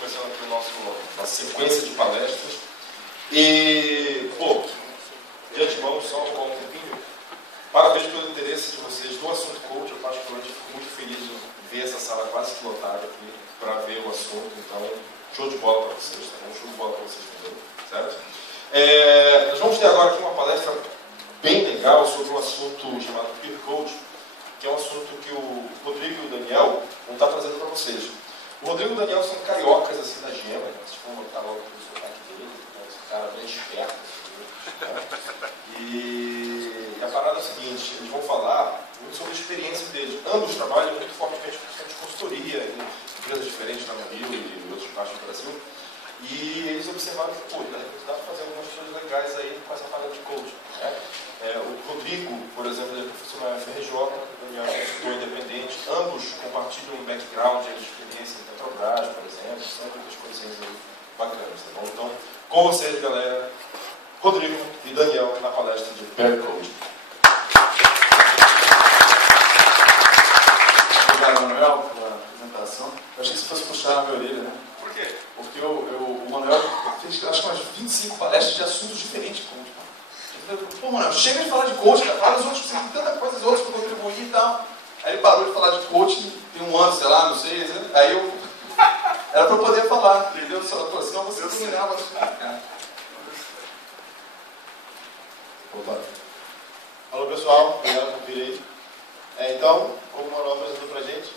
Começando aqui nossa sequência de palestras. E, de antemão, só um tempinho. Parabéns pelo interesse de vocês no assunto coach. Eu particularmente fico muito feliz de ver essa sala quase que lotada aqui para ver o assunto. Então, show de bola para vocês, tá bom? Show de bola para vocês também, certo? Nós vamos ter agora aqui uma palestra bem legal sobre um assunto chamado Peer Coach, que é um assunto que o Rodrigo e o Daniel vão estar trazendo para vocês. O Rodrigo e o Daniel são cariocas assim da gema, né? Vocês vão notar logo pelo sotaque dele, então, esse cara bem esperto. Assim, né? E a parada é a seguinte, eles vão falar muito sobre a experiência deles. Ambos trabalham muito fortemente de consultoria em empresas diferentes lá no Rio e em outras partes do Brasil. E eles observaram que, dá para fazer algumas coisas legais aí com essa parada de coaching, né? O Rodrigo, por exemplo, ele é professor na FRJ, o Daniel é consultor independente, ambos compartilham um background de experiência em Petrobras, por exemplo, são muitas coisinhas aí bacanas, tá bom? Então, com vocês, galera, Rodrigo e Daniel na palestra de Peer Coaching. Obrigado, Manuel, pela apresentação. Eu achei que você fosse puxar a minha orelha, né? Por quê? Porque o Manuel fez, acho que umas 25 palestras de assuntos diferentes. Pô, Manuel, chega de falar de coaching, cara. Fala os outros, tem tanta coisa outras para contribuir e tal. Aí ele parou de falar de coaching, tem um ano, sei lá, não sei. Né? Aí eu... Era para eu poder falar, entendeu? Senão você dominava. Opa. Alô, pessoal. Obrigado por vir aí. Então, como o Manuel apresentou pra gente,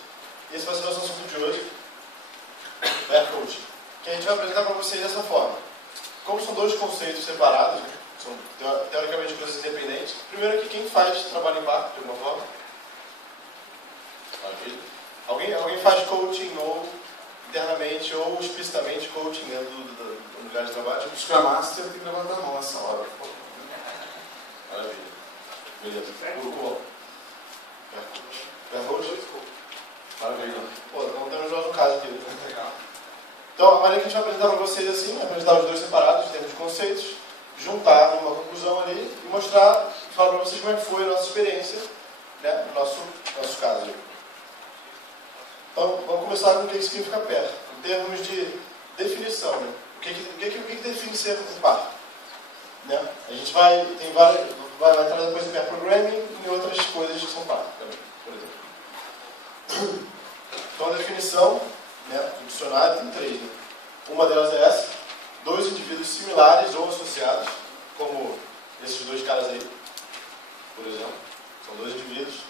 esse vai ser o nosso assunto de hoje, Peer Coaching, que a gente vai apresentar para vocês dessa forma. Como são dois conceitos separados, são teoricamente coisas independentes. Primeiro que quem faz trabalho em barco, de alguma forma? Alguém faz coaching ou internamente ou explicitamente coaching dentro do lugar de trabalho? Tipo, Scrum Master tem que levantar a mão nessa hora. Maravilha. Beleza. Peer Coaching? Maravilha. Então temos nós no caso aqui. Então, a maneira que a gente vai apresentar para vocês assim, é apresentar os dois separados, em termos de conceitos, juntar numa conclusão ali e mostrar, falar para vocês como é que foi a nossa experiência, né, no nosso caso. Então, vamos começar com o que significa PER, em termos de definição. Né? O que define ser um par? Né? A gente vai entrar depois em PER Programming e em outras coisas que são par, por exemplo. Então, a definição, né, do dicionário tem três. Né? Uma delas é essa: dois indivíduos similares ou associados, como esses dois caras aí, por exemplo, são dois indivíduos.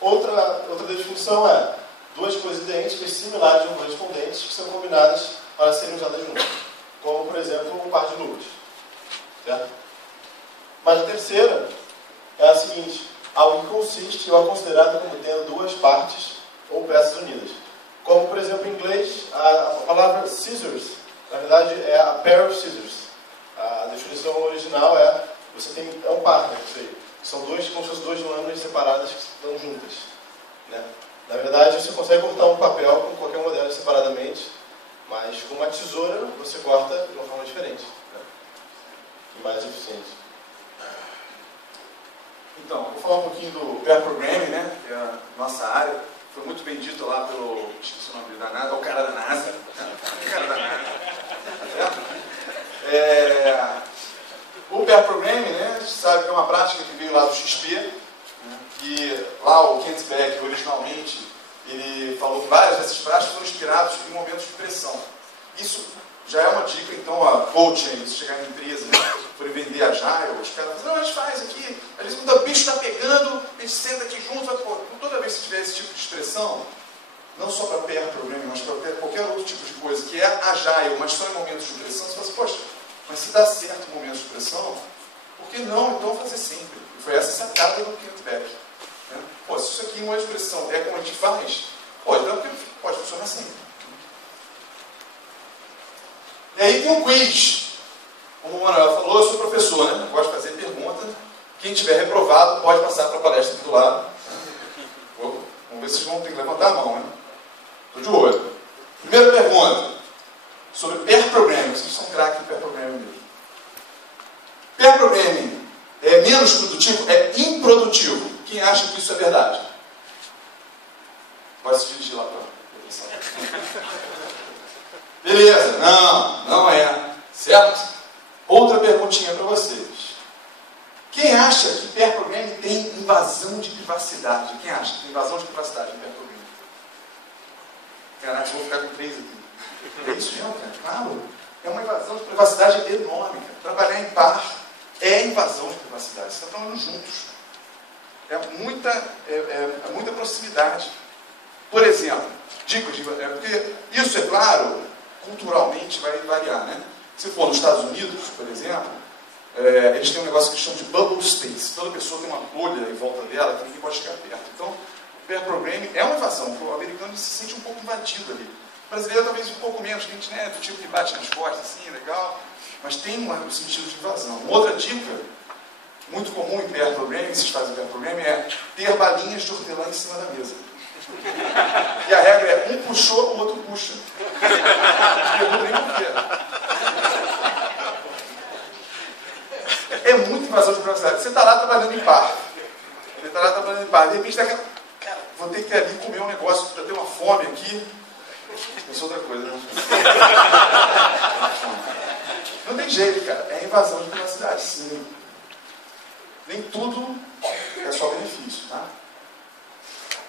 Outra definição é duas coisas idênticas, similares ou correspondentes, que são combinadas para serem usadas juntas, como, por exemplo, um par de luvas. Certo? Mas a terceira é a seguinte: algo que consiste ou é considerado como tendo duas partes ou peças unidas. Como, por exemplo, em inglês, a palavra scissors, na verdade, é a pair of scissors. A definição original é um par, né? Isso aí. São dois, como se fossem duas lâminas separadas que estão juntas. Né? Na verdade, você consegue cortar um papel com qualquer uma delas separadamente, mas com uma tesoura você corta de uma forma diferente, né? E mais eficiente. Então, vou falar um pouquinho do Pair Programming, né? Que é a nossa área. Foi muito bem dito lá pelo... esqueci o nome da NASA, o cara da NASA. O cara da NASA. O Pair Programming, né? A gente sabe que é uma prática que veio lá do XP, né? Que lá o Kent Beck, originalmente, ele falou que várias dessas práticas foram inspiradas em momentos de pressão. Isso já é uma dica, então, a coaching, se chegar em empresa, né, forem vender Agile, os caras falam, não, a gente faz aqui, às vezes quando o bicho está pegando, a gente senta aqui junto, toda vez que tiver esse tipo de expressão, não só para Pair Programming, mas para qualquer outro tipo de coisa, que é Agile, mas só em momentos de pressão, você fala assim, poxa, mas se dá certo em momentos de pressão, por que não, então, fazer sempre? E foi essa sacada do Kent Beck. Né? Pô, se isso aqui em uma expressão é como a gente faz, então pode funcionar sempre. E aí tem um quiz. Como o Manuel falou, eu sou professor, né? Eu gosto de fazer pergunta. Quem tiver reprovado pode passar para a palestra aqui do lado. Vamos ver se vocês vão ter que levantar a mão, né? Estou de olho. Primeira pergunta. Sobre Pair Programming. Vocês são craques em Pair Programming mesmo. Pair Programming é menos produtivo? É improdutivo. Quem acha que isso é verdade? Pode se dirigir lá para a Não, não é. Certo? Outra perguntinha para vocês. Quem acha que pair programming tem invasão de privacidade? Quem acha que tem invasão de privacidade em pair programming? Caraca, eu vou ficar com 3 aqui. É isso mesmo, cara? Claro. É uma invasão de privacidade enorme, cara. Trabalhar em par é invasão de privacidade. Você está trabalhando juntos. É muita proximidade. Por exemplo, dicas porque isso, é claro, culturalmente vai variar, né? Se for nos Estados Unidos, por exemplo, eles têm um negócio que eles chamam de bubble space. Toda pessoa tem uma bolha em volta dela que ninguém pode chegar perto. Então, o pair programming é uma invasão. O americano se sente um pouco invadido ali. O brasileiro talvez um pouco menos, a gente, né, do tipo que bate nas costas, assim, legal. Mas tem um sentido de invasão. Outra dica, muito comum em pair programming, vocês fazem pair programming, é ter balinhas de hortelã em cima da mesa. E a regra é, um puxou, o outro puxa. Não pergunta nem por quê. É muito invasão de privacidade. Você está lá trabalhando em par. Você está lá trabalhando em par. De repente, cara, vou ter que ir ali comer um negócio, já tenho uma fome aqui. Eu sou outra coisa, né? Não tem jeito, cara. É invasão de privacidade, sim. Nem tudo é só benefício, tá?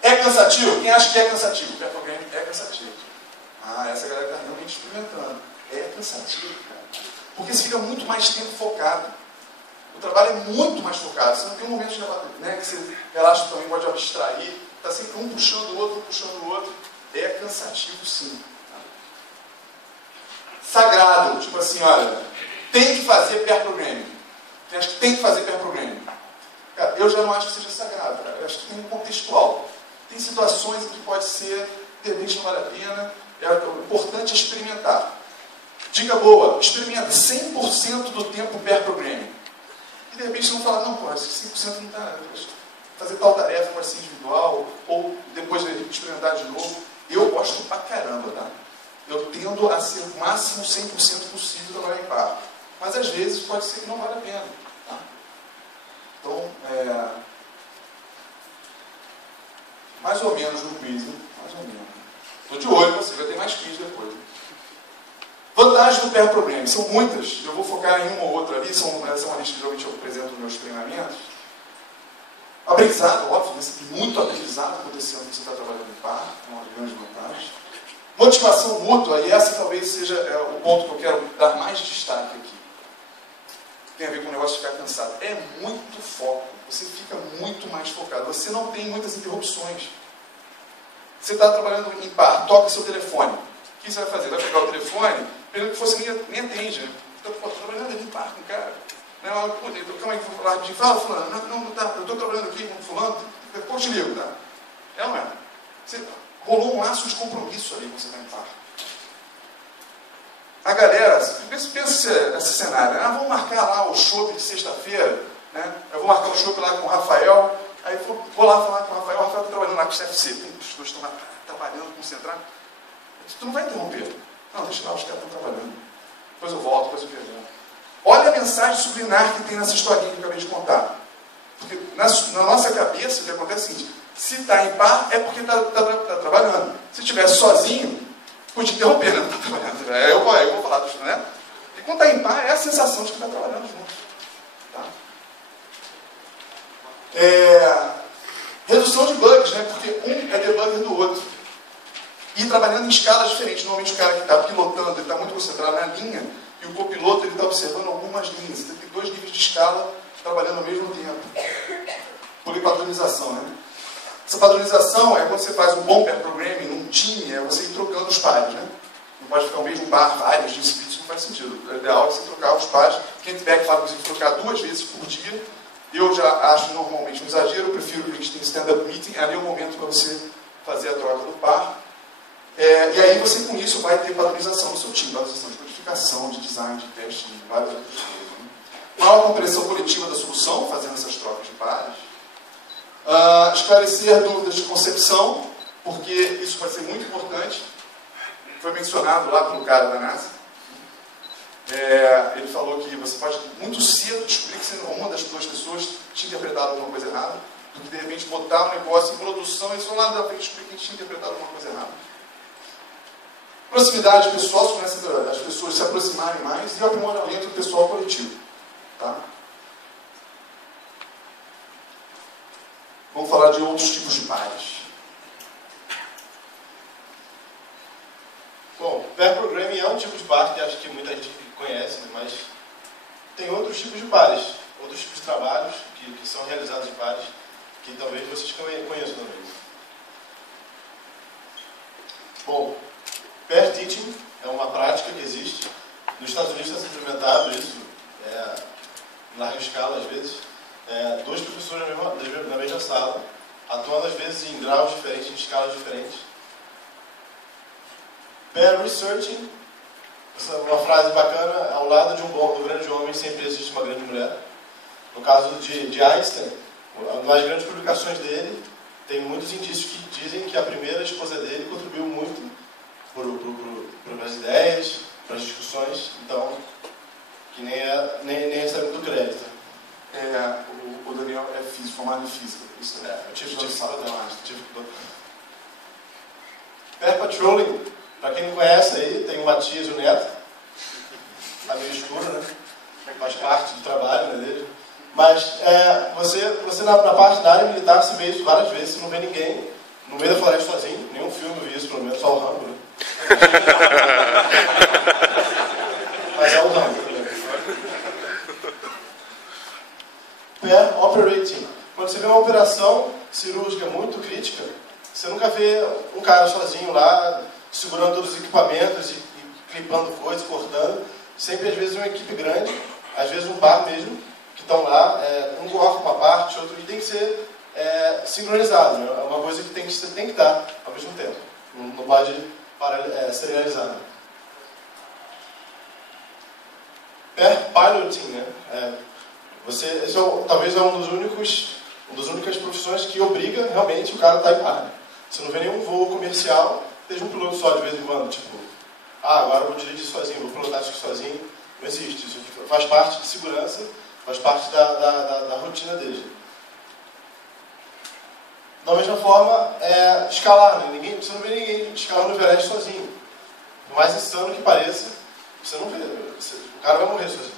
É cansativo? Quem acha que é cansativo? O pair programming é cansativo. Ah, essa galera está realmente experimentando. É cansativo, cara. Porque você fica muito mais tempo focado. O trabalho é muito mais focado. Você não tem um momento de, né, que você relaxa também, pode abstrair. Está sempre um puxando o outro, puxando o outro. É cansativo, sim. Sagrado. Tipo assim, olha, tem que fazer pair programming. Quem acha que tem que fazer pair programming? Cara, eu já não acho que seja sagrado. Cara. Eu acho que tem um contextual. Tem situações em que pode ser, de repente não vale a pena. O importante é experimentar. Dica boa, experimenta 100% do tempo pair programming. E de repente você não fala, não, pô, 5% não dá. Fazer tal tarefa pode ser individual, ou depois de experimentar de novo. Eu gosto pra caramba, tá? Eu tendo a ser o máximo 100% possível trabalhar em par. Mas às vezes pode ser que não vale a pena. Tá? Então, mais ou menos no quiz, hein? Mais ou menos. Estou de olho, você vai ter mais quiz depois. Vantagens do pair programming. São muitas. Eu vou focar em uma ou outra ali. Essa é uma lista que geralmente eu apresento nos meus treinamentos. Aprendizado, óbvio, mas muito aprendizado acontecendo quando você está trabalhando em par. É uma grande vantagem. Motivação mútua, e essa talvez seja o ponto que eu quero dar mais destaque aqui. Tem a ver com o negócio de ficar cansado. É muito foco. Você fica muito mais focado. Você não tem muitas interrupções. Você está trabalhando em par, toca seu telefone. O que você vai fazer? Vai pegar o telefone, pelo que você nem atende. Né? Estou trabalhando ali em par com o cara. Calma aí que eu vou falar rapidinho. Fala, fulano. Não, tá. Eu estou trabalhando aqui com fulano. Depois eu te ligo, tá? É ou não é? Rolou um laço de compromisso ali quando você está em par. A galera, pensa nesse cenário. Né? Vamos marcar lá o chopp de sexta-feira. Né? Eu vou marcar o chopp lá com o Rafael. Aí vou lá falar com o Rafael. O Rafael está trabalhando lá com o CFC. Os dois estão lá trabalhando, concentrados. Tu não vai interromper. Não, deixa lá, os caras estão trabalhando. Depois eu volto, depois eu viajo. Olha a mensagem subliminar que tem nessa historinha que eu acabei de contar. Porque na nossa cabeça, o que acontece é o seguinte: se está em par, é porque está trabalhando. Se estivesse sozinho, podia interromper, né? Não está trabalhando. Eu vou falar disso, né? E quando está em par, é a sensação de que está trabalhando junto. Tá? Redução de bugs, né? Porque um é debugger do outro. E trabalhando em escalas diferentes. Normalmente o cara que está pilotando, ele está muito concentrado na linha, e o copiloto ele está observando algumas linhas. Você tem 2 níveis de escala trabalhando ao mesmo tempo. Por padronização, né? Essa padronização é quando você faz um bom pair programming num time, é você ir trocando os pares, né? Não pode ficar o mesmo par vários dias seguidos, não faz sentido. O ideal é você trocar os pares. Quem tiver que fazer trocar 2 vezes por dia, eu já acho normalmente um exagero, eu prefiro que a gente tenha stand-up meeting, ali é o momento para você fazer a troca do par. E aí você com isso vai ter padronização do seu time, padronização de codificação, de design, de teste, de várias outras coisas. Né? Maior compreensão coletiva da solução, fazendo essas trocas de pares. Esclarecer dúvidas de concepção, porque isso vai ser muito importante. Foi mencionado lá pelo cara da NASA. Ele falou que você pode muito cedo descobrir que uma das 2 pessoas tinha interpretado alguma coisa errada, do que de repente botar um negócio em produção e só lá da frente descobrir que tinha interpretado alguma coisa errada. Proximidade pessoal, começa as pessoas se aproximarem mais, e o aprimoramento pessoal coletivo. Tá? Vamos falar de outros tipos de pares. Bom, pair programming é um tipo de par que acho que muita gente conhece, mas tem outros tipos de pares, outros tipos de trabalhos que são realizados em pares, que talvez vocês conheçam também. Bom, pair teaching é uma prática que existe. Nos Estados Unidos está sendo implementado isso, em larga escala às vezes. Dois professores na mesma sala, atuando às vezes em graus diferentes, em escalas diferentes. Pair researching, essa é uma frase bacana: ao lado do grande homem sempre existe uma grande mulher. No caso de Einstein, nas grandes publicações dele, tem muitos indícios que dizem que a primeira esposa dele contribuiu muito para as ideias, para as discussões, então, que nem recebe muito crédito. O Daniel é físico, formado em física. Isso eu tive Pair patrolling, para quem não conhece aí, tem o Matias e o Neto. Está meio escuro, né? Faz parte do trabalho, né, dele. Mas você na parte da área militar, você vê isso várias vezes, você não vê ninguém no meio da floresta sozinho. Nenhum filme eu vi isso, pelo menos, só o Rambo, né? Mas é o Rambo. Pair operating. Quando você vê uma operação cirúrgica muito crítica, você nunca vê um cara sozinho lá, segurando todos os equipamentos e clipando coisas, cortando. Sempre, às vezes, uma equipe grande, às vezes um par mesmo, que estão lá, um corta uma parte, outro, e tem que ser sincronizado. Né? É uma coisa que tem que estar ao mesmo tempo. Não pode serializar. Né? Pair piloting, né? Talvez é uma das únicas profissões que obriga realmente o cara a estar em par. Né? Você não vê nenhum voo comercial, seja um piloto só de vez em quando, tipo, agora eu vou dirigir sozinho, vou pilotar isso sozinho. Não existe. Isso faz parte de segurança, faz parte da rotina deles. Da mesma forma, escalar. Né? Você não vê ninguém escalar no Everest sozinho. Por mais insano que pareça, você não vê. O cara vai morrer sozinho.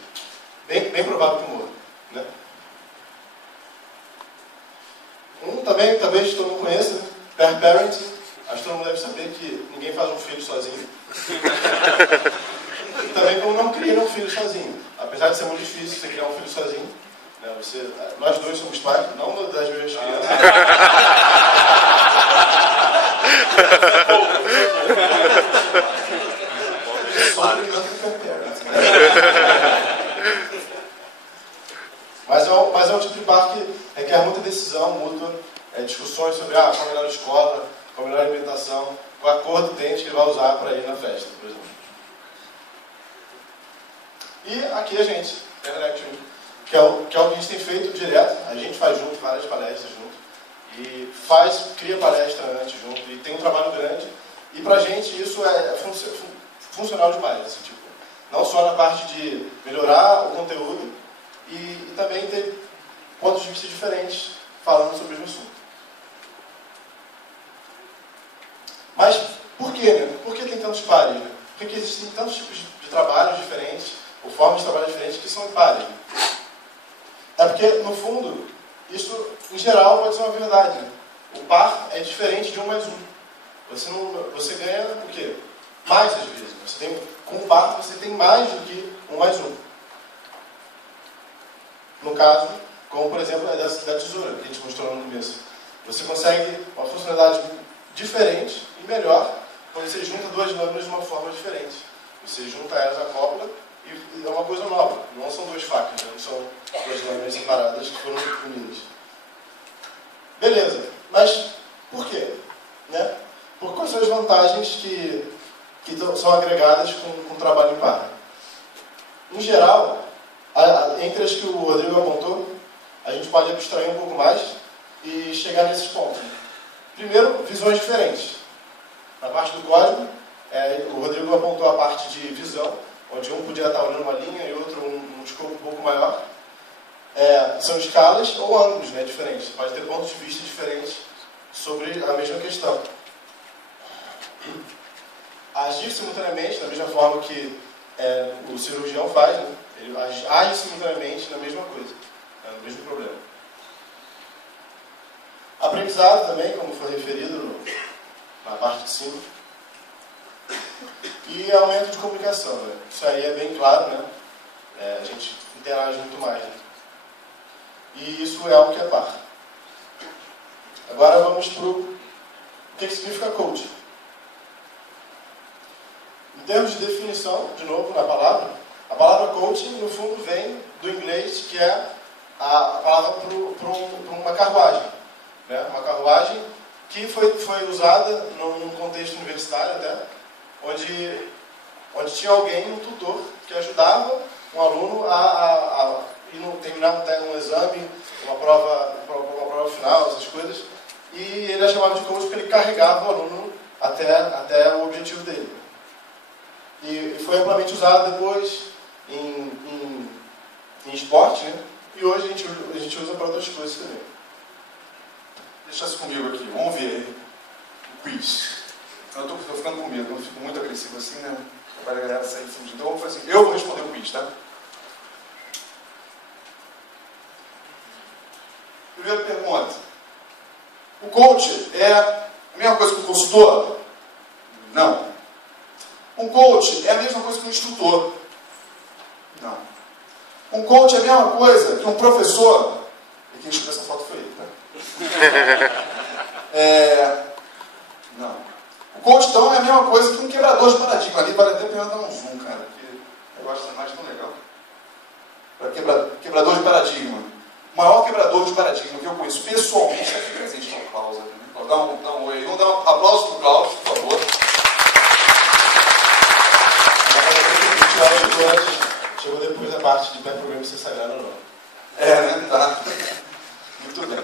Bem provável que morra. Né? Também, talvez todo mundo conheça, né? Pair parenting. Acho que todo mundo deve saber que ninguém faz um filho sozinho. E também como não cria um filho sozinho. Apesar de ser muito difícil você criar um filho sozinho. Né? Nós dois somos pais, não das mesmas crianças. Mas é um tipo de par que requer muita decisão mútua, discussões sobre qual a melhor escola, qual a melhor alimentação, qual a cor do tênis que ele vai usar para ir na festa, por exemplo. E aqui a gente, que é o que a gente tem feito direto. A gente faz junto, várias palestras junto. E cria palestra antes junto. E tem um trabalho grande. E pra gente isso é funcional demais. Assim, tipo, não só na parte de melhorar o conteúdo e também ter pontos de vista diferentes falando sobre o mesmo assunto. Mas por quê, né? Por que tem tantos pares? Né? Por que existem tantos tipos de trabalhos diferentes, ou formas de trabalho diferentes que são pares? Né? É porque, no fundo, isso, em geral, pode ser uma verdade. Né? O par é diferente de 1 mais 1. Você ganha o quê? Mais às vezes. Com o par, você tem mais do que 1 mais 1. No caso, como por exemplo a da tesoura, que a gente mostrou no começo. Você consegue uma funcionalidade diferente e melhor quando você junta duas lâminas de uma forma diferente. Você junta elas, acopla e é uma coisa nova. Não são duas facas, né? Não são duas lâminas separadas que foram unidas. Beleza, mas por quê? Né? Por quais são as vantagens que são agregadas com o trabalho em par? Em geral, entre as que o Rodrigo apontou, a gente pode abstrair um pouco mais e chegar nesses pontos. Primeiro, visões diferentes. Na parte do código, o Rodrigo apontou a parte de visão, onde um podia estar olhando uma linha e outro um escopo um pouco maior. São escalas ou ângulos, né, diferentes. Pode ter pontos de vista diferentes sobre a mesma questão. agir simultaneamente, da mesma forma que o cirurgião faz, né? Ele age simultaneamente na mesma coisa, no mesmo problema. Aprendizado também, como foi referido na parte de cima. E aumento de comunicação, né? Isso aí é bem claro, né? A gente interage muito mais, né? E isso é algo que é par. Agora vamos para o que significa coaching. Em termos de definição, de novo, na palavra, a palavra coaching, no fundo, vem do inglês, que é a palavra para uma carruagem. Né? Uma carruagem que foi usada num contexto universitário até, onde tinha alguém, um tutor, que ajudava um aluno a terminar um exame, uma prova final, essas coisas, e ele é chamado de coach porque ele carregava o aluno até o objetivo dele. E foi amplamente usado depois em esporte, né? E hoje a gente usa para outras coisas também. Deixa isso comigo aqui, vamos ver aí o quiz. Eu estou ficando com medo, eu não fico muito agressivo assim, né? Para a galera sair fugindo. Então vamos fazer assim, eu vou responder o quiz, tá? Primeira pergunta. O coach é a mesma coisa que o consultor? Não. Um coach é a mesma coisa que um instrutor? Não. Um coach é a mesma coisa que um professor? E quem escolheu essa foto foi ele, tá? Não. O coach, então, é a mesma coisa que um quebrador de paradigma. Ali vale até a pena dar um zoom, cara, porque eu acho essa imagem tão legal. Quebrador de paradigma. O maior quebrador de paradigma que eu conheço pessoalmente está aqui presente. Dá um aplauso aqui, né? Dá um oi. Vamos dar um aplauso para o Klaus, por favor. Chegou depois da parte de pair programming ser sagrado ou não. Né? Tá. Muito bem.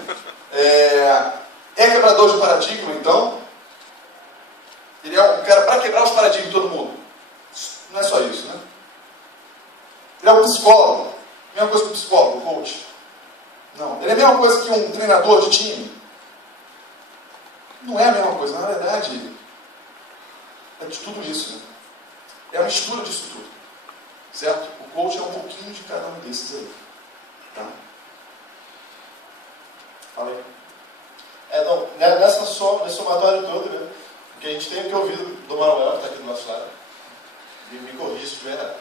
É quebrador de paradigma, então? Ele é um cara para quebrar os paradigmas de todo mundo. Não é só isso, né? Ele é um psicólogo. Mesma coisa que um psicólogo, um coach. Não. Ele é a mesma coisa que um treinador de time. Não é a mesma coisa. Na verdade, é de tudo isso. Né? É uma mistura disso tudo. Certo? O coach é um pouquinho de cada um desses aí. Tá? Fala aí. Então, nesse somatório todo, né, o que a gente tem que ouvir do Manuel, que está aqui do nosso lado, me corrija se estiver errado.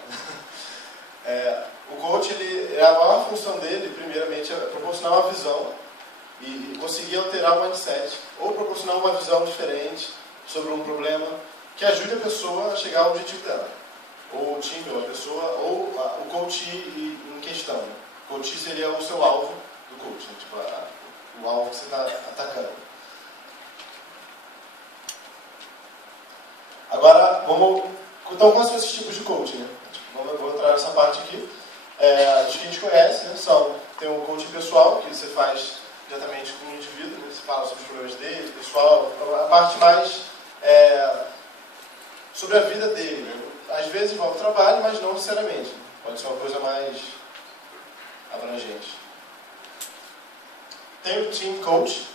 O coach, a maior função dele, primeiramente, é proporcionar uma visão e conseguir alterar o mindset, ou proporcionar uma visão diferente sobre um problema que ajude a pessoa a chegar ao objetivo dela. Ou o time, ou a pessoa, ou o coach em questão. Né? O coach seria o seu alvo do coach, né? Tipo, o alvo que você está atacando. Agora, então, quais são esses tipos de coaching? Né? Vou entrar nessa parte aqui. Acho que a gente conhece, né? Tem o coaching pessoal, que você faz diretamente com o indivíduo, né? Você fala sobre os problemas dele, pessoal, a parte mais sobre a vida dele. Né? Às vezes envolve trabalho, mas não necessariamente. Pode ser uma coisa mais abrangente. Tem o Team Coach,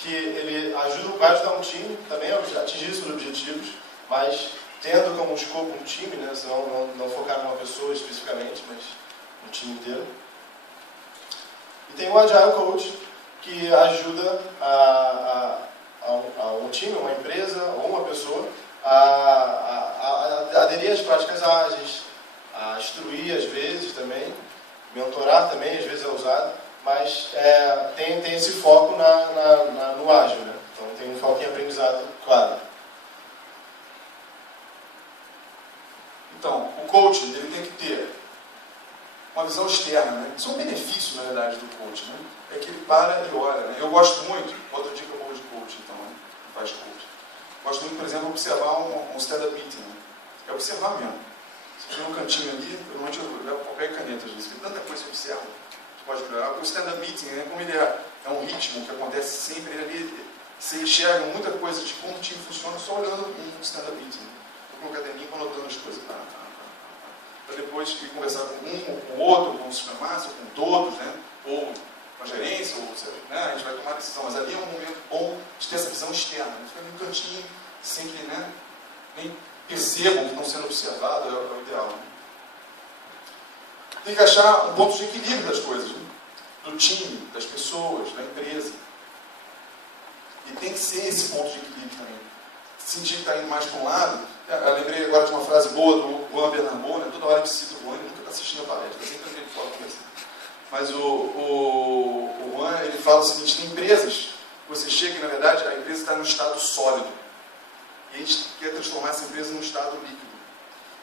que ele vai ajudar um time também a atingir seus objetivos, mas tendo como escopo um time, né? Não focar numa pessoa especificamente, mas no time inteiro. E tem o Agile Coach, que ajuda um time, uma empresa ou uma pessoa a aderir às práticas ágeis, a instruir às vezes também, mentorar também, às vezes é usado, mas tem esse foco no ágil, né? Então tem um foco em aprendizado, claro. Então, o coaching ele tem que ter uma visão externa, né? Isso é um benefício, na verdade, do coaching, né? É que ele para e olha, né? Eu gosto muito, outra dica boa de coaching, então, né? Faz coaching. Gosto muito, por exemplo, observar um stand-up meeting, né? É observar mesmo. Se tiver um cantinho ali, normalmente eu levo papel e caneta, às vezes, porque tanta coisa que observa. Você pode olhar. O stand-up meeting, né? Como ele é um ritmo que acontece sempre, ele você enxerga muita coisa de como o time funciona só olhando um stand-up meeting. Com o caderninho, anotando as coisas. Para depois ir conversar com um ou com o outro, com o Scrum Master, com todos, né? Ou com a gerência, ou né? A gente vai tomar decisão. Mas ali é um momento bom de ter essa visão externa. Fica no cantinho, sem que, né? Nem percebam que estão sendo observados, é o ideal. Né? Tem que achar um ponto de equilíbrio das coisas, né? Do time, das pessoas, da empresa. E tem que ser esse ponto de equilíbrio também. Sentir que está indo mais para um lado. Eu lembrei agora de uma frase boa do Juan Bernabé, né? Toda hora que cito o Juan, ele nunca está assistindo a palestra, sempre que ele fala com isso. Mas o Juan, ele fala o seguinte: tem empresas que você chega e, na verdade, a empresa está num estado sólido. E a gente quer transformar essa empresa num estado líquido.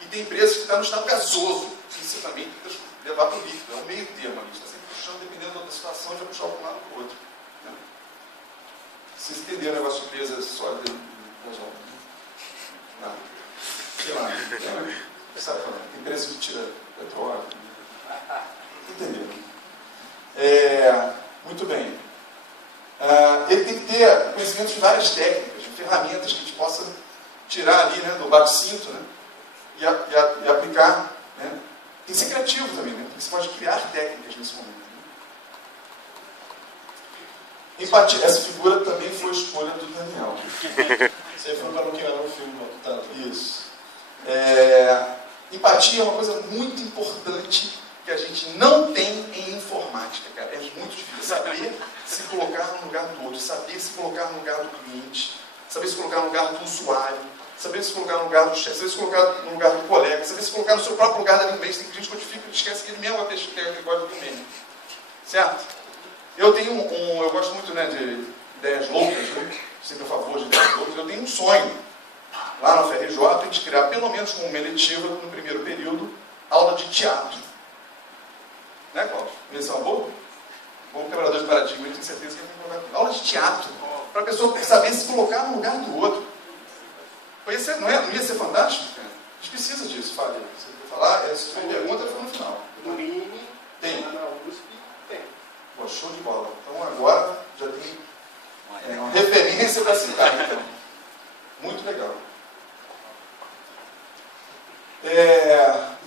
E tem empresas que estão no estado gasoso, que você também tem que levar para o líquido. É um meio termo ali, está sempre puxando, dependendo da situação, a gente vai puxar para um lado para o outro. Né? Vocês entenderam o negócio de empresa sólida? Não. Sei lá. Sabe falando? Empresa que tira petróleo. Entendeu? Muito bem. Ele tem que ter conhecimento de várias técnicas, de ferramentas que a gente possa tirar ali, né, do bate-cinto, né, e aplicar. Né. Tem que ser criativo também, né, porque você pode criar técnicas nesse momento. Né. Empatia. Essa figura também foi escolha do Daniel. Você foi para não queimar no filme, tanto. Isso. Empatia é uma coisa muito importante que a gente não tem em informática, cara. É muito difícil saber se colocar no lugar do outro, saber se colocar no lugar do cliente, saber se colocar no lugar do usuário, saber se colocar no lugar do chefe, saber se colocar no lugar do colega, saber se colocar no seu próprio lugar da linguagem. Tem gente que codifica e esquece que ele mesmo vai ter aquele código do meio. Certo? Eu gosto muito, né, de ideias loucas, né? Sempre a favor de ideias loucas. Eu tenho um sonho, lá na FRJ, a gente criar, pelo menos como uma eletiva, no primeiro período, aula de teatro. Né, Cláudio? Isso é uma boa? Como quebrador de paradigma, eu tenho certeza que é muito bom. Aula de teatro, para a pessoa saber se colocar no lugar do outro. Não ia ser fantástico? A gente precisa disso, falei. Você quer falar? Essa sua pergunta foi no final. No mínimo, tem. Na USP, tem. Pô, show de bola. Então agora já tem uma referência para citar. Então. Muito legal.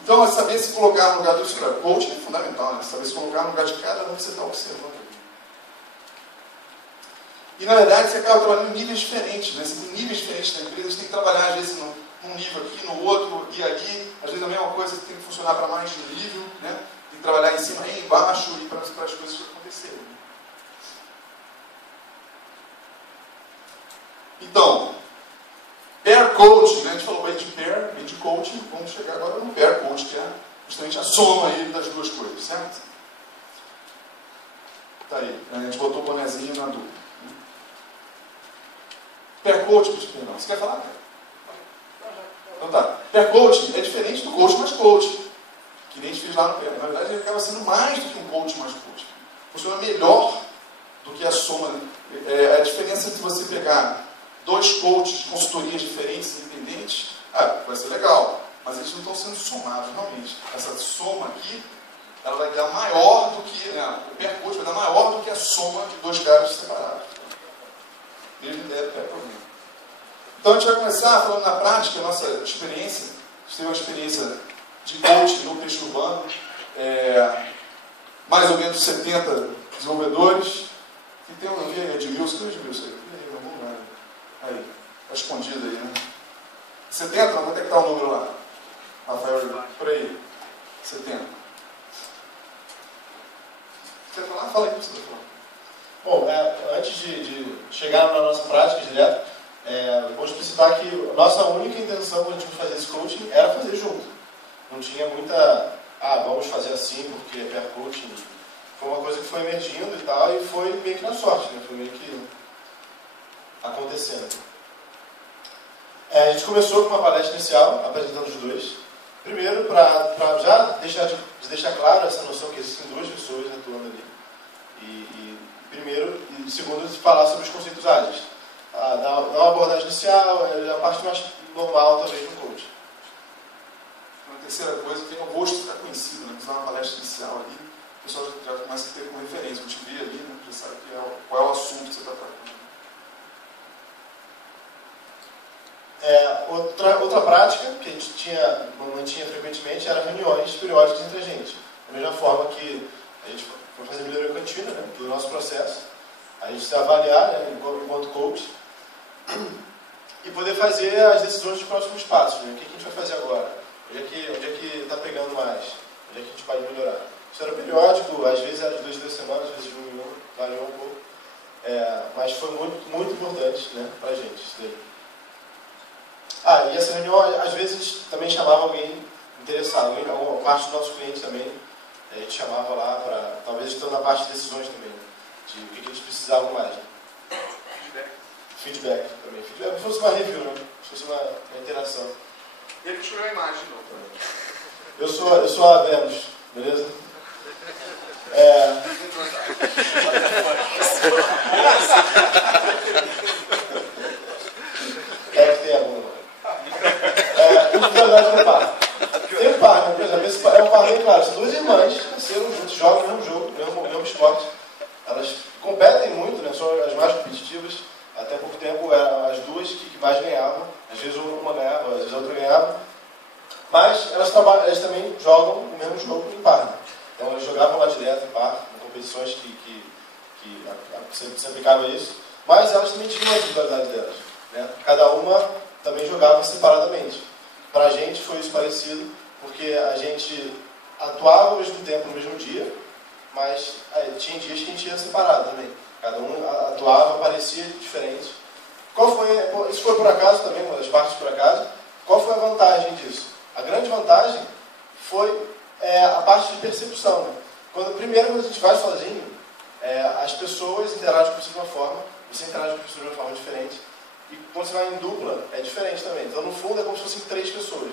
Então, saber se colocar no lugar do coaching é fundamental, né? Saber se colocar no lugar de cada um que você está observando. E, na verdade, você acaba trabalhando em níveis diferentes, né? Você tem níveis diferentes da empresa, você tem que trabalhar, às vezes, num nível aqui, no outro, e ali. Às vezes, a mesma coisa tem que funcionar para mais de um nível, né? Tem que trabalhar em cima e embaixo, e para as coisas acontecerem. Então, pair coaching, né? A gente falou bem de pair, bem de coaching, vamos chegar agora no pair coaching, que é justamente a soma aí das duas coisas, certo? Tá aí, a gente botou o bonezinho na dúvida. Pair coaching, não. Você quer falar, cara? Então tá. Pair coaching é diferente do coach mais coach, que nem a gente fez lá no pair. Na verdade, ele acaba sendo mais do que um coach mais coach. Funciona melhor do que a soma. A diferença entre você pegar dois coaches de consultorias diferentes, independentes, vai ser legal, mas eles não estão sendo somados realmente. Essa soma aqui, ela vai dar maior do que, o pair coach vai dar maior do que a soma de dois caras separados. Mesmo ideia do pair problema. Então a gente vai começar falando na prática a nossa experiência. A gente teve uma experiência de coaching no peixe urbano, mais ou menos 70 desenvolvedores. E tem um Edmilson, cadê Edmilson aí? Aí, está escondido aí, né? 70, não, quanto é que está o número lá? Rafael, por aí. 70. Você vai falar? Fala aí o que você vai falar. Bom, antes de chegar na nossa prática direto, vou explicitar que a nossa única intenção quando a gente fazer esse coaching era fazer junto. Não tinha muita, vamos fazer assim porque é pair coaching. Foi uma coisa que foi emergindo e tal, e foi meio que na sorte, né? Foi meio que acontecendo. A gente começou com uma palestra inicial, apresentando os dois. Primeiro, para já deixar claro essa noção que existem duas pessoas atuando ali. Primeiro, e segundo, falar sobre os conceitos ágeis. Dar uma abordagem inicial, a parte mais normal talvez do coach. Uma terceira coisa, tem o rosto que está conhecido, né? Você dá uma palestra inicial ali, o pessoal já começa a ter como referência, a gente vê ali, né? Já sabe qual é o assunto que você está tratando. Outra prática que a gente mantinha frequentemente era reuniões periódicas entre a gente. Da mesma forma que a gente foi fazer melhoria contínua, né, do nosso processo, a gente se avaliar, né, enquanto coach. e poder fazer as decisões dos próximos passos. Né? O que a gente vai fazer agora? Onde é que está pegando mais? Onde é que a gente pode melhorar? Isso era periódico, às vezes era de 2 em 2 semanas, às vezes de 1 em 1, variou um pouco. Mas foi muito, muito importante, né, para a gente isso daí. E essa reunião, às vezes, também chamava alguém interessado, alguma parte dos nossos clientes também, a gente chamava lá para, talvez estando na parte de decisões também, de o que eles precisavam mais. Né? Feedback também. Feedback, se fosse uma review, né? Se fosse uma interação. Ele que escolheu a imagem, não. Eu sou a Vênus, beleza? Que tem alguma. Individualidade no par. Tem um par, né? Por exemplo, esse é um par bem claro. São duas irmãs, nasceram juntas, jogam o mesmo jogo, o mesmo esporte. Elas competem muito, né? São as mais competitivas. Até pouco tempo eram as duas que mais ganhavam. Às vezes uma ganhava, às vezes a outra ganhava. Mas elas também jogam o mesmo jogo em par. Né? Então elas jogavam lá direto em par, em competições que se aplicava a isso. Mas elas também tinham a individualidade delas. Né? Cada uma também jogava separadamente. Para a gente foi isso parecido, porque a gente atuava ao mesmo tempo no mesmo dia, mas tinha dias que a gente ia separado também. Cada um atuava, parecia diferente. Isso foi por acaso também, uma das partes por acaso. Qual foi a vantagem disso? A grande vantagem foi a parte de percepção. Né? Primeiro, quando a gente vai sozinho, as pessoas interagem com você de uma forma, você interage com a pessoa de uma forma diferente. E quando você vai em dupla, é diferente também. Então, no fundo, é como se fossem 3 pessoas.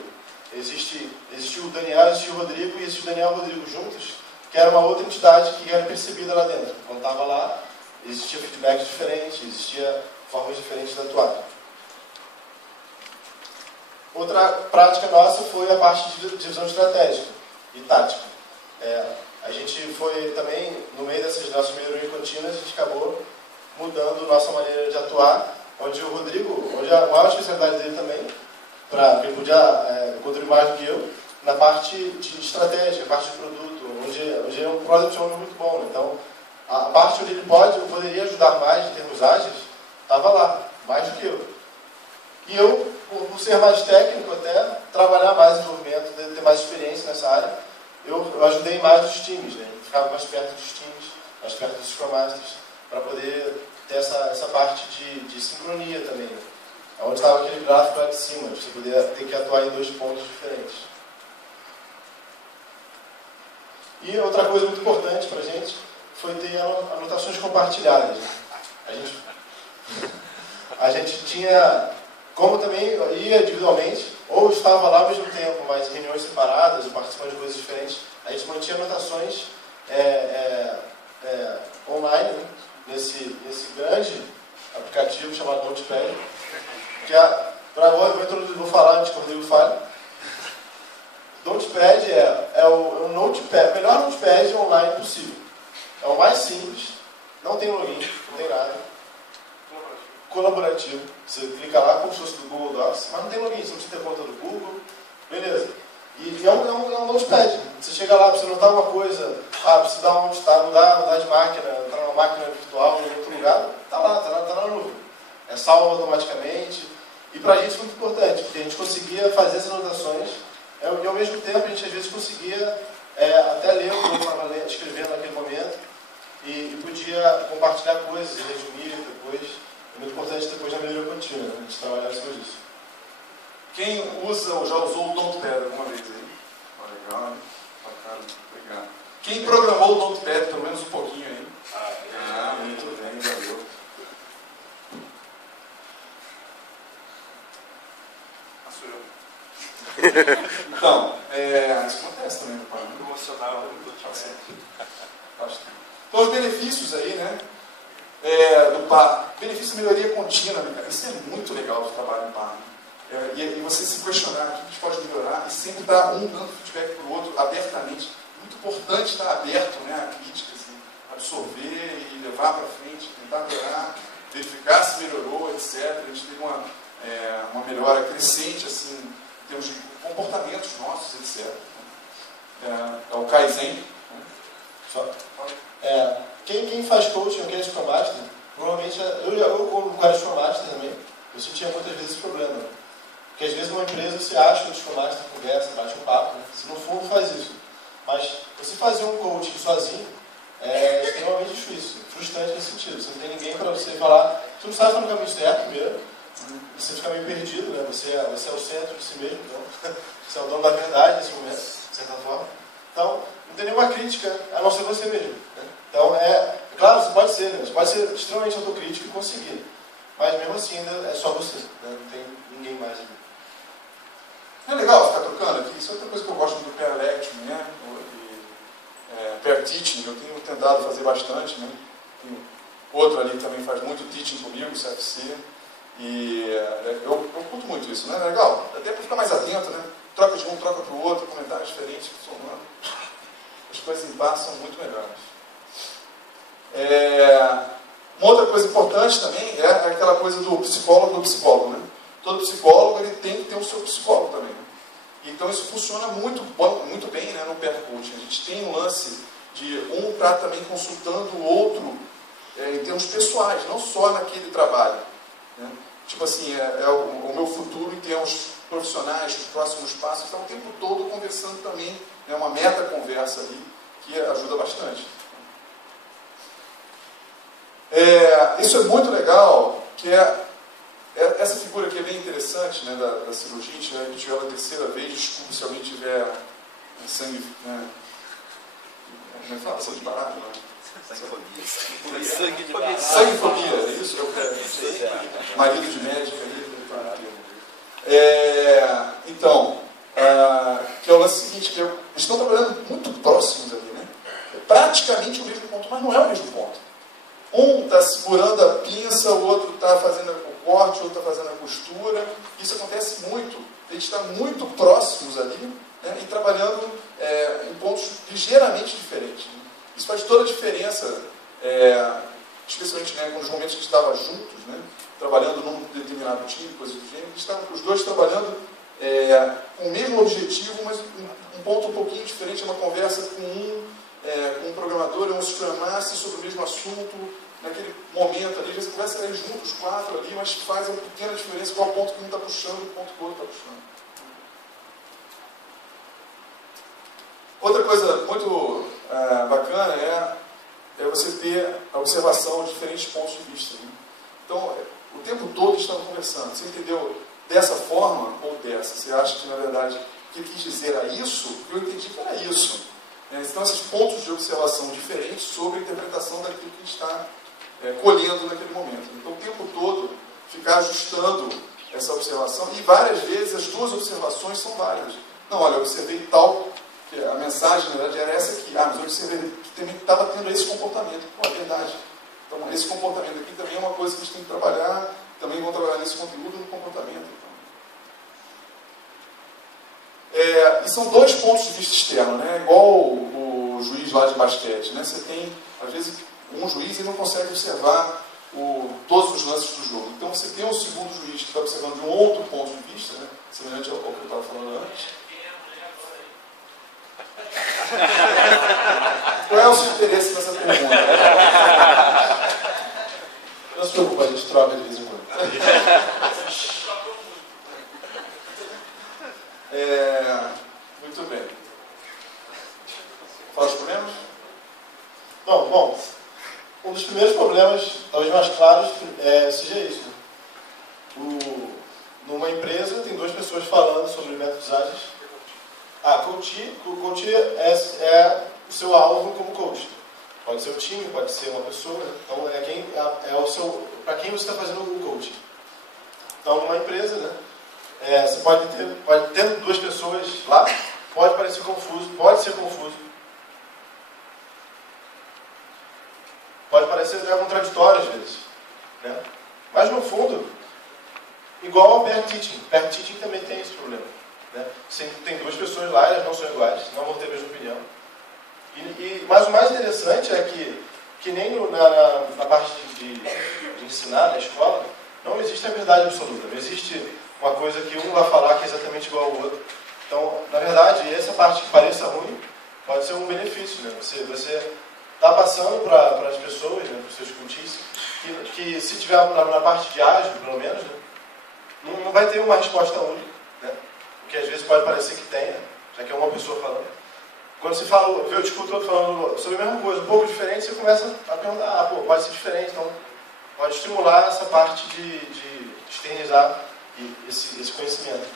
Existe o Daniel, existe o Rodrigo, e existe o Daniel e o Rodrigo juntos, que era uma outra entidade que era percebida lá dentro. Quando estava lá, existia feedback diferente, existia formas diferentes de atuar. Outra prática nossa foi a parte de divisão estratégica e tática. A gente foi também, no meio dessas nossas melhorias contínuas, a gente acabou mudando nossa maneira de atuar, onde o Rodrigo, hoje a maior especialidade dele também, ele podia contribuir mais do que eu, na parte de estratégia, a parte de produto, onde é um product owner muito bom. Né? Então, a parte onde ele poderia ajudar mais em termos ágeis, estava lá, mais do que eu. E eu, por ser mais técnico até, trabalhar mais em desenvolvimento, ter mais experiência nessa área, eu ajudei mais os times, né? Ficava mais perto dos times, mais perto dos Scrum Masters, para poder ter essa parte de sincronia também. Né? Onde estava aquele gráfico lá de cima, de você poder ter que atuar em 2 pontos diferentes. E outra coisa muito importante para a gente foi ter anotações compartilhadas. A gente tinha, como também ia individualmente, ou estava lá ao mesmo tempo, mas em reuniões separadas, ou participando de coisas diferentes, a gente mantinha anotações online, né? nesse grande aplicativo chamado Notepad, que vou falar antes que o Rodrigo fale. Notepad é o melhor Notepad online possível. É o mais simples, não tem login, não tem nada. Colaborativo. Você clica lá como se fosse do Google Docs, mas não tem login, você não precisa ter conta do Google. Beleza. E é um Notepad. Você chega lá, precisa anotar alguma coisa, precisa mudar de máquina, entrar numa máquina virtual em outro lugar, está lá, está na nuvem. É salvo automaticamente. E para a gente é muito importante, porque a gente conseguia fazer essas anotações e ao mesmo tempo a gente às vezes conseguia até ler o que eu estava escrevendo naquele momento e podia compartilhar coisas, resumir depois. É muito importante depois da melhoria contínua, né? A gente trabalhar sobre isso. Quem usa ou já usou o Notepad alguma vez aí? Legal, né? Bacana, legal. Quem programou o Notepad, pelo menos um pouquinho aí? Muito bem, valeu. Sou eu. Então, isso acontece também no Paraná. Emocional, então, os benefícios aí, né? Do par. Benefício de melhoria contínua, né, cara? Isso é muito legal do trabalho no par. Né? E você se questionar o que a gente pode melhorar e sempre dar dando feedback para o outro abertamente. Muito importante estar aberto, né, a crítica, assim, absorver e levar para frente, tentar melhorar, verificar se melhorou, etc. A gente teve uma melhora crescente assim, em termos de comportamentos nossos, etc. É o Kaizen. Quem faz coaching, quem é Scrum Master, normalmente, eu como cara Scrum Master também, Eu sentia muitas vezes esse problema. Porque às vezes numa empresa você acha que o Scrum Master conversa, bate um papo, né? Você no fundo faz isso. Mas você fazer um coaching sozinho é extremamente difícil, frustrante nesse sentido. Você não tem ninguém para você falar, você não sabe se está no caminho certo primeiro, você fica meio perdido, né? Você é o centro de si mesmo, então você é o dono da verdade nesse momento, de certa forma. Então, não tem nenhuma crítica a não ser você mesmo. Né? Então, claro, você pode ser, né? Você pode ser extremamente autocrítico e conseguir. Mas mesmo assim, ainda é só você, né? Não tem ninguém mais ali. É legal ficar trocando aqui. Isso é outra coisa que eu gosto do peer lecture, né? Peer teaching, eu tenho tentado fazer bastante, né? Tem outro ali que também faz muito teaching comigo, o CFC. E eu curto muito isso, né? É legal. Até para ficar mais atento, né? Troca de um, troca para o outro, comentários diferentes, somando. As coisas em par são muito melhores. Uma outra coisa importante também é aquela coisa do psicólogo, né? Todo psicólogo ele tem que ter o seu psicólogo também. Né? Então isso funciona muito bem, né, no peer coaching. A gente tem um lance de um estar também consultando o outro em termos pessoais, não só naquele trabalho. Né? Tipo assim, o meu futuro em termos profissionais, os próximos passos, então o tempo todo conversando também, né, uma meta-conversa ali, que ajuda bastante. Isso é muito legal, que essa figura aqui é bem interessante, né, da cirurgia. A gente vai repetir ela a terceira vez, desculpe se alguém tiver sangue, né, como é que fala? Sangue de barata, não é? Sanguefobia, é isso? Marido de médica ali. Então, que é o lance seguinte, que eles estão trabalhando muito próximos ali, né? É praticamente o mesmo ponto, mas não é o mesmo ponto. Um está segurando a pinça, o outro está fazendo o corte, o outro está fazendo a costura. Isso acontece muito. Eles estão muito próximos ali, né, e trabalhando em pontos ligeiramente diferentes. Né? Isso faz toda a diferença, especialmente, né, nos momentos que a gente estava juntos, né, trabalhando num determinado time, coisa do gênero. Eles estavam os dois trabalhando com o mesmo objetivo, mas um ponto um pouquinho diferente. É uma conversa com um programador, um Scrum Master sobre o mesmo assunto. Naquele momento ali, você conversa ali juntos, os quatro ali, mas faz uma pequena diferença qual ponto que um está puxando e o ponto que o outro está puxando. Outra coisa muito bacana é você ter a observação de diferentes pontos de vista. Né? Então, o tempo todo estamos conversando. Você entendeu dessa forma ou dessa? Você acha que, na verdade, o que quis dizer era isso? Eu entendi que era isso. Então, esses pontos de observação diferentes sobre a interpretação daquilo que está colhendo naquele momento. Então, o tempo todo, ficar ajustando essa observação, e várias vezes as duas observações são válidas. Não, olha, eu observei tal, que a mensagem, na verdade, era essa aqui. Mas eu observei que também estava tendo esse comportamento. Pô, é verdade. Então, esse comportamento aqui também é uma coisa que a gente tem que trabalhar, também vão trabalhar nesse conteúdo no comportamento. E são dois pontos de vista externos, né? Igual o juiz lá de basquete, né? Você tem, às vezes, um juiz e não consegue observar todos os lances do jogo. Então você tem um segundo juiz que está observando de um outro ponto de vista, né? Semelhante ao que eu estava falando antes. Qual é o seu interesse nessa pergunta? Não se preocupe, a gente troca de vez em quando. Muito bem. Fala os problemas? Não, bom, um dos primeiros problemas, talvez mais claros, seja isso. Numa empresa, tem duas pessoas falando sobre métodos ágeis. O coach é o seu alvo como coach. Pode ser o time, pode ser uma pessoa. Então, para quem você está fazendo o coaching. Então, numa empresa, né, você pode ter duas pessoas lá, pode parecer confuso, pode ser confuso. Pode parecer até contraditório às vezes. Né? Mas, no fundo, igual ao pair teaching. Pair teaching também tem esse problema. Né? Você tem duas pessoas lá, elas não são iguais, não vão ter a mesma opinião. Mas o mais interessante é que nem na parte de ensinar na escola, não existe a verdade absoluta. Não existe uma coisa que um vai falar que é exatamente igual ao outro. Então, na verdade, essa parte que pareça ruim pode ser um benefício. Né? Você está passando para as pessoas, né, para os seus coaches, que se tiver na parte de ágil, pelo menos, né, Não vai ter uma resposta única, né? Porque às vezes pode parecer que tenha, já que é uma pessoa falando. Quando você fala, vê o discutor falando sobre a mesma coisa, um pouco diferente, você começa a perguntar, pô, pode ser diferente, então pode estimular essa parte de externizar esse conhecimento.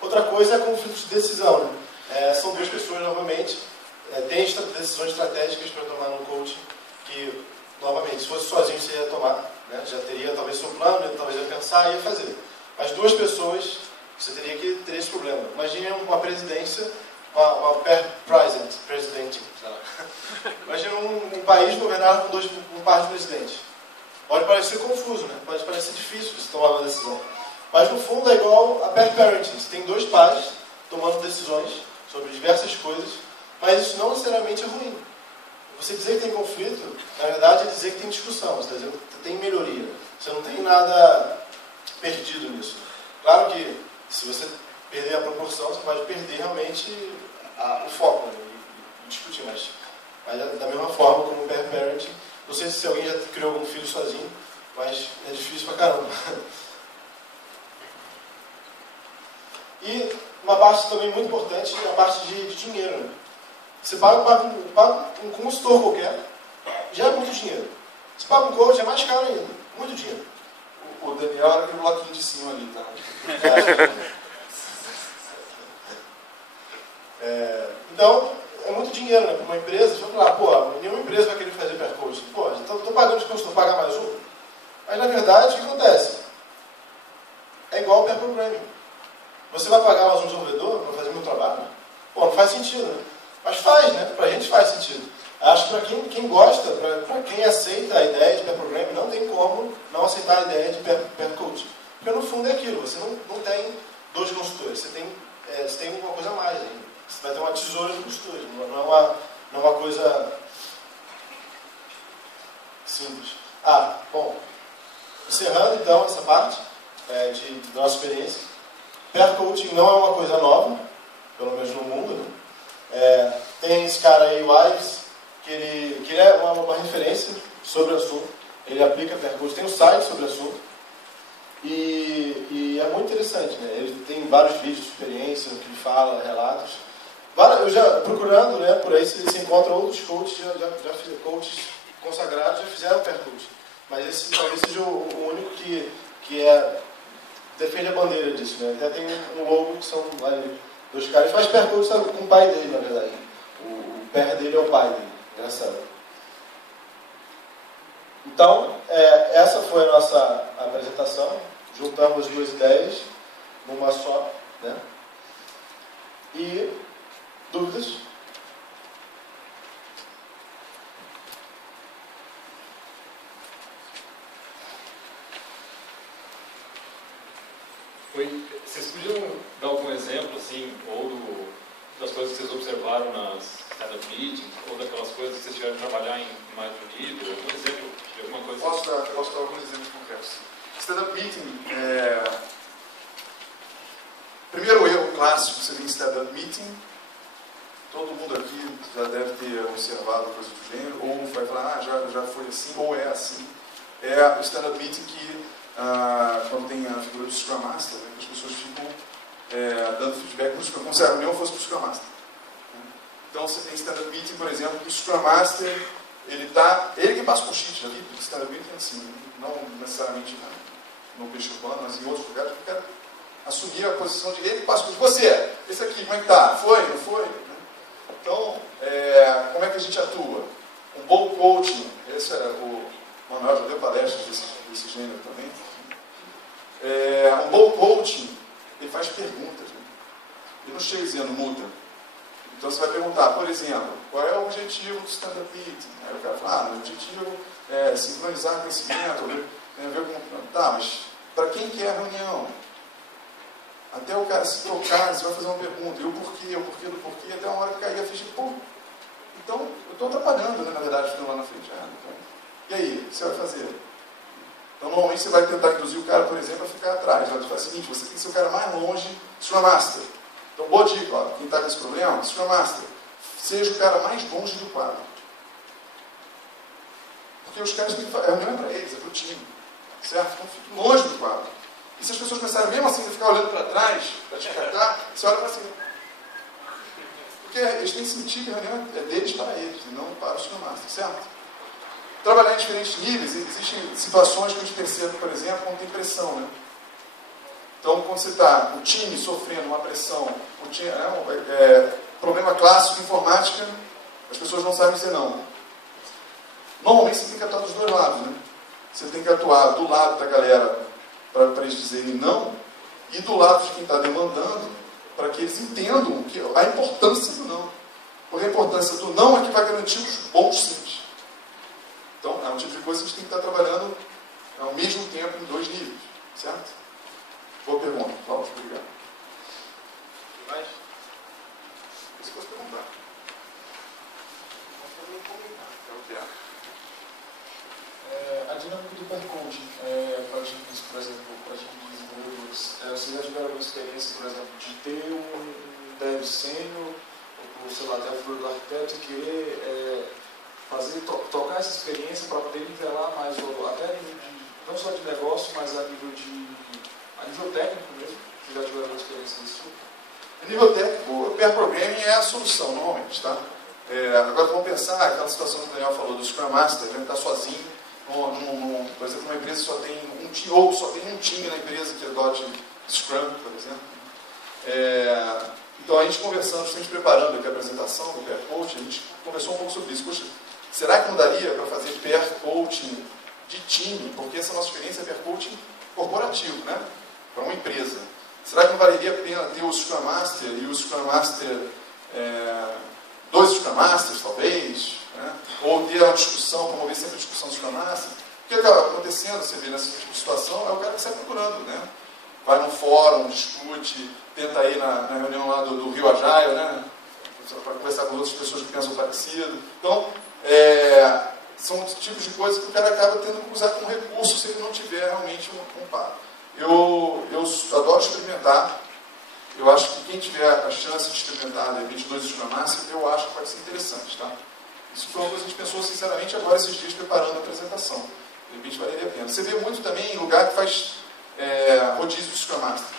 Outra coisa é conflito de decisão, né? São duas pessoas, novamente, tem decisões estratégicas para tomar no coaching, que, novamente, se fosse sozinho você ia tomar, né? Já teria talvez seu plano, talvez ia pensar e ia fazer. Mas duas pessoas, você teria que ter esse problema. Imagine uma presidência, uma presidente, sei lá. Imagine um país governado por um par de presidentes. Pode parecer confuso, né? Pode parecer difícil você tomar uma decisão. Mas no fundo é igual a pair parenting. Você tem dois pais tomando decisões sobre diversas coisas, mas isso não necessariamente é ruim. Você dizer que tem conflito, na verdade é dizer que tem discussão, você está dizendo que tem melhoria. Você não tem nada perdido nisso. Claro que se você perder a proporção, você pode perder realmente o foco, né? E discutir, mas da mesma forma como o pair parenting. Não sei se alguém já criou algum filho sozinho, mas é difícil pra caramba. E uma parte também muito importante é a parte de dinheiro, né? Você paga um consultor qualquer, já é muito dinheiro. Você paga um coach, é mais caro ainda, muito dinheiro. O Daniel era aquele bloquinho de cima ali, tá? Então, é muito dinheiro, né? Para uma empresa, você vai falar, pô, nenhuma empresa vai querer fazer pair coaching. Pô, então estou pagando de consultor, pagar mais um. Mas na verdade, o que acontece? É igual ao pair programming. Você vai pagar mais um desenvolvedor para fazer o meu trabalho? Pô, não faz sentido, né? Mas faz, né? Pra gente faz sentido. Acho que para quem gosta, para quem aceita a ideia de pair programming, não tem como não aceitar a ideia de pair coaching. Porque no fundo é aquilo, você não tem dois consultores, você tem uma coisa a mais ainda. Você vai ter uma tesoura de consultores, não é uma coisa simples. Bom, encerrando então essa parte da nossa experiência, pair coaching não é uma coisa nova, pelo menos no mundo, né? Tem esse cara aí, o Ives, que ele é uma referência sobre o assunto, ele aplica pair coaching, tem um site sobre o assunto, e é muito interessante, né? Ele tem vários vídeos de experiência, no que ele fala, relatos. Eu já procurando, né, por aí você encontra outros coaches, coaches consagrados já fizeram pair coaching, mas esse talvez seja o único que defende a bandeira disso, né? Até tem um logo que são dois caras, faz pair coaching com o pai dele, na verdade. O pair dele é o pai dele, engraçado. Então, essa foi a nossa apresentação. Juntamos duas ideias numa só, né? E dúvidas? Vocês podiam dar algum exemplo, assim, ou das coisas que vocês observaram nas stand-up meetings, ou daquelas coisas que vocês tiveram que trabalhar em mais de um nível? Algum exemplo de alguma coisa? Posso dar alguns exemplos concretos. Stand-up meeting, primeiro erro clássico seria em stand-up meeting. Todo mundo aqui já deve ter observado coisa do gênero, ou vai falar, já foi assim, ou é assim. É o stand-up meeting que, quando tem a figura do Scrum Master, né, as pessoas ficam dando feedback para o Scrum, como se a reunião fosse para o Scrum Master. Então, você tem stand-up meeting, por exemplo, que o Scrum Master, ele que passa o cheat, já vi, porque stand-up meeting é assim, não necessariamente no peixe urbano, mas em outros lugares, eu quero assumir a posição de ele que passa o cheat. Você, esse aqui, como é que tá? Foi, não foi? Então, como é que a gente atua? Um bom coaching, esse era o Manuel, já deu palestras desse gênero também. Um bom coaching, ele faz perguntas. Né? Ele não chega dizendo muda. Então você vai perguntar, por exemplo, qual é o objetivo do stand-up meeting? Aí o cara fala, o objetivo é sincronizar conhecimento, ver como... Tá, mas para quem que é a reunião? Até o cara se trocar, você vai fazer uma pergunta, e o porquê do porquê, até uma hora que cair a ficha, pô, então eu estou atrapalhando, né, na verdade, ficando lá na frente. E aí, o que você vai fazer? Então, normalmente você vai tentar induzir o cara, por exemplo, a ficar atrás. Vai fazer o seguinte, você tem que ser o cara mais longe, Scrum Master. Então, boa dica, ó, quem está com esse problema, Scrum Master, seja o cara mais longe do quadro. Porque os caras têm que fazer, a reunião é para eles, é para o time. Certo? Então, fique longe do quadro. E se as pessoas começarem mesmo assim a ficar olhando para trás, para te catar, você olha para cima. Porque eles têm que sentir que a reunião é deles para eles, e não para os Scrum Masters, certo? Trabalhar em diferentes níveis, existem situações que a gente percebe, por exemplo, quando tem pressão, né? Então, quando você está, o time sofrendo uma pressão, problema clássico de informática, as pessoas não sabem dizer não. Normalmente você tem que atuar dos dois lados, né? Você tem que atuar do lado da galera para eles dizerem não, e do lado de quem está demandando, para que eles entendam a importância do não. Porque a importância do não é que vai garantir os bons sims. Então, é um tipo de coisa que a gente tem que estar trabalhando ao mesmo tempo em dois níveis, certo? Boa pergunta, Cláudio, obrigado. Mais? Se fosse perguntar. É o que é. A dinâmica do percoaching, para a gente, por exemplo, para a gente desenvolvedores, vocês já tiveram alguma experiência, por exemplo, de ter um dev sênior, ou sei lá, até a figura do arquiteto, e querer fazer, tocar essa experiência para poder nivelar mais, até a nível de, não só de negócio, mas a nível técnico mesmo? Vocês já tiveram alguma experiência desse tipo? A nível técnico, o pair programming é a solução, normalmente, tá? Agora vamos pensar aquela situação que o Daniel falou do Scrum Master, ele está sozinho, por exemplo, numa empresa só tem um time, ou só tem um time na empresa que adote Scrum, por exemplo. Então a gente conversando, a gente preparando aqui a apresentação do pair coaching, a gente conversou um pouco sobre isso. Poxa, será que não daria para fazer pair coaching de time? Porque essa nossa experiência é pair coaching corporativo, né? Para uma empresa. Será que não valeria a pena ter o Scrum Master e o Scrum Master, dois Scrum Masters, talvez, né? Ou ter uma discussão, promover sempre a discussão do Scrum Master? O que acaba acontecendo, você vê nessa tipo de situação, é o cara que sai procurando, né? Vai no fórum, discute, tenta ir na reunião lá do Rio Agile, né? Para conversar com outras pessoas que pensam parecido. Então, são tipos de coisas que o cara acaba tendo que usar como recurso se ele não tiver realmente um par. Eu adoro experimentar. Eu acho que quem tiver a chance de experimentar de repente 2 Scrum Masters, eu acho que pode ser interessante, tá? Isso foi uma coisa que a gente pensou sinceramente agora esses dias preparando a apresentação. De repente valeria a pena. Você vê muito também em lugar que faz rodízio de Scrum Master.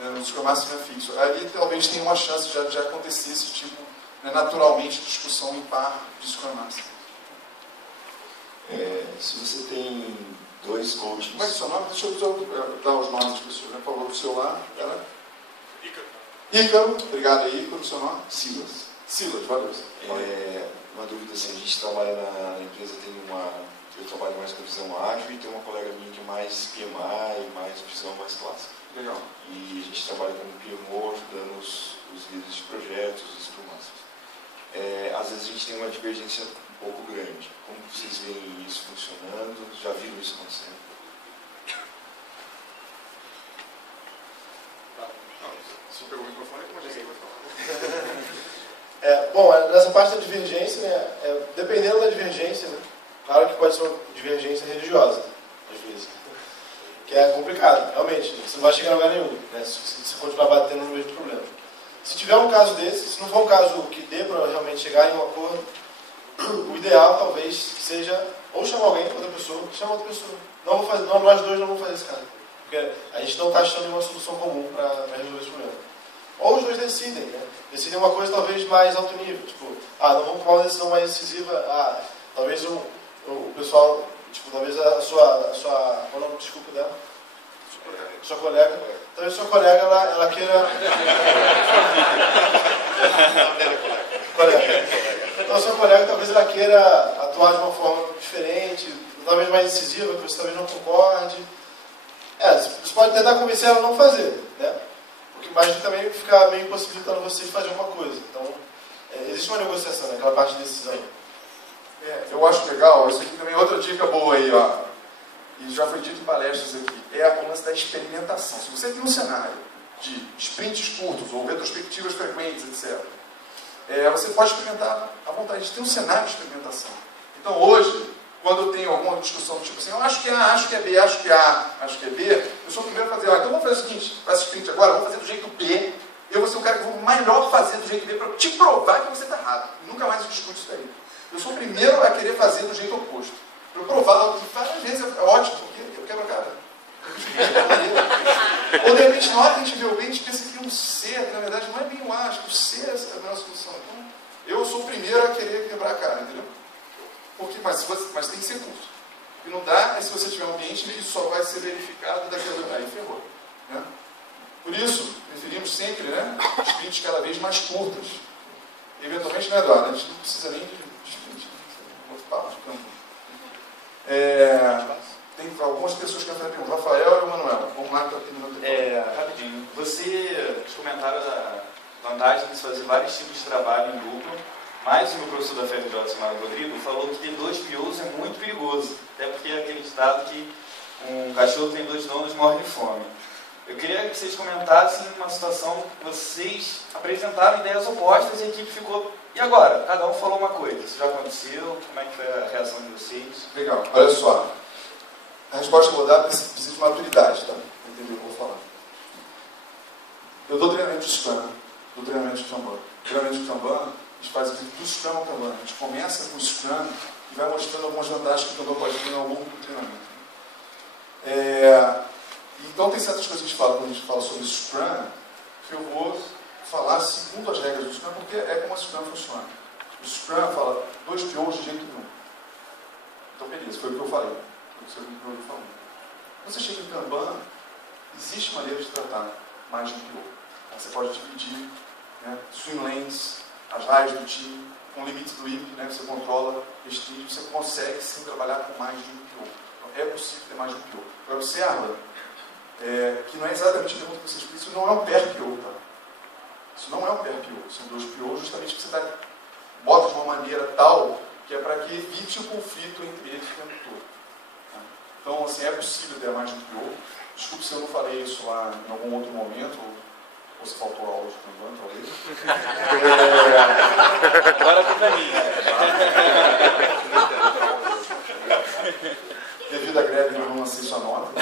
No Scrum Master não é fixo. Ali talvez tenha uma chance de acontecer esse tipo, naturalmente, de discussão em par de Scrum Master. Se você tem 2 coaches... Como é que é o seu nome? Deixa eu dar os nomes das pessoas, né? Por favor, do celular. Ícaro. Obrigado aí, Ícaro, o seu nome? Silas. Silas, valeu. Uma dúvida, assim, a gente trabalha na empresa, eu trabalho mais com visão ágil e tem uma colega minha que é mais PMI e mais visão mais clássica. Legal. E a gente trabalha como PMO, ajudando os líderes de projetos, os Scrum Masters. Às vezes a gente tem uma divergência um pouco grande. Como vocês veem isso funcionando? Já viram isso acontecendo? Se pegou o microfone, como a gente vai falar? Bom, nessa parte da divergência, né, dependendo da divergência, né, claro que pode ser uma divergência religiosa, às vezes, que é complicado, realmente, você não vai chegar a lugar nenhum, né, se você continuar batendo no mesmo problema. Se tiver um caso desse, se não for um caso que dê para realmente chegar em um acordo, o ideal talvez seja ou chamar alguém, outra pessoa, chama outra pessoa. Nós dois não vamos fazer esse caso, porque a gente não está achando uma solução comum para resolver esse problema. Ou os dois decidem, né? Decidem uma coisa talvez mais alto nível, tipo, não vamos tomar uma decisão mais decisiva, talvez o pessoal, tipo, talvez a sua qual é o nome, desculpa dela? Sua colega. Talvez sua colega, ela queira... Então, sua colega, talvez ela queira atuar de uma forma diferente, talvez mais decisiva, que você talvez não concorde. Você pode tentar convencer ela a não fazer, né? Mas também fica meio impossibilitando você de fazer alguma coisa. Então, existe uma negociação, né? Aquela parte de decisão. Eu acho legal, isso aqui também é outra dica boa aí, ó. E já foi dito em palestras aqui, é a lance da experimentação. Se você tem um cenário de sprints curtos ou retrospectivas frequentes, etc., você pode experimentar à vontade. A gente tem um cenário de experimentação. Então, hoje, quando eu tenho alguma discussão do tipo assim, eu acho que é A, acho que é B, acho que é A, acho que é B, eu sou o primeiro a fazer, então vamos fazer o seguinte, para esse sprint agora, vamos fazer do jeito B, eu vou ser o cara que vou melhor fazer do jeito B para te provar que você está errado. Nunca mais discute isso daí. Eu sou o primeiro a querer fazer do jeito oposto. Para provar algo que várias vezes é ótimo, porque eu quebro a cara. Ou de repente, na hora que a gente vê o B, a gente pensa que tem um C, que na verdade não é bem o A, acho que o C é a melhor solução. Então, eu sou o primeiro a querer quebrar a cara, entendeu? Mas tem que ser curto. O que não dá é se você tiver um ambiente em que isso só vai ser verificado daquela. Aí ferrou. Né? Por isso, preferimos sempre, né, sprints cada vez mais curtas. Eventualmente, né, Eduardo? A gente não precisa nem de sprint. Outro papo de campo. Tem algumas pessoas que querem fazer perguntas. Rafael e o Manuel. Vamos lá, que está terminando. Rapidinho. Vocês comentaram da vantagem de se fazer vários tipos de trabalho em duplo, mas o meu professor da FRJ, chamado Rodrigo, falou que ter 2 POs é muito perigoso. Até porque é aquele ditado que um cachorro tem 2 donos, morre de fome. Eu queria que vocês comentassem uma situação que vocês apresentaram ideias opostas e a equipe ficou... E agora? Cada um falou uma coisa. Isso já aconteceu? Como é que foi a reação de vocês? Legal. Olha só. A resposta que eu vou dar precisa de maturidade, tá? Entendeu o que eu vou falar. Eu dou treinamento de Scrum, dou treinamento de Kanban. Treinamento de Kanban, a gente faz do Scrum ao Kanban. A gente começa com o Scrum e vai mostrando algumas vantagens que o Kanban pode ter ao longo do treinamento. Então tem certas coisas que a gente fala quando a gente fala sobre Scrum, que eu vou falar segundo as regras do Scrum, porque é como a Scrum funciona. O Scrum fala 2 POs de jeito nenhum. Então beleza, foi o que eu falei. Quando você chega em Kanban, existe maneira de tratar mais de um PO. Você pode dividir, né, swim lanes, as raias do time, com limites do IP, né, você controla, restringe, você consegue sim trabalhar com mais de um PO. Então, é possível ter mais de um PO. Agora observa que não é exatamente a pergunta que vocês fez, isso não é um pair PO, tá? Isso não é um pair PO, são 2 PO justamente que você bota de uma maneira tal que é para que evite o conflito entre eles o tempo todo. Então, assim, é possível ter mais de um PO. Desculpe se eu não falei isso lá em algum outro momento, ou se faltou aula de Kanban, talvez. Agora fica pra mim. Devido à greve, eu não lancei sua nota.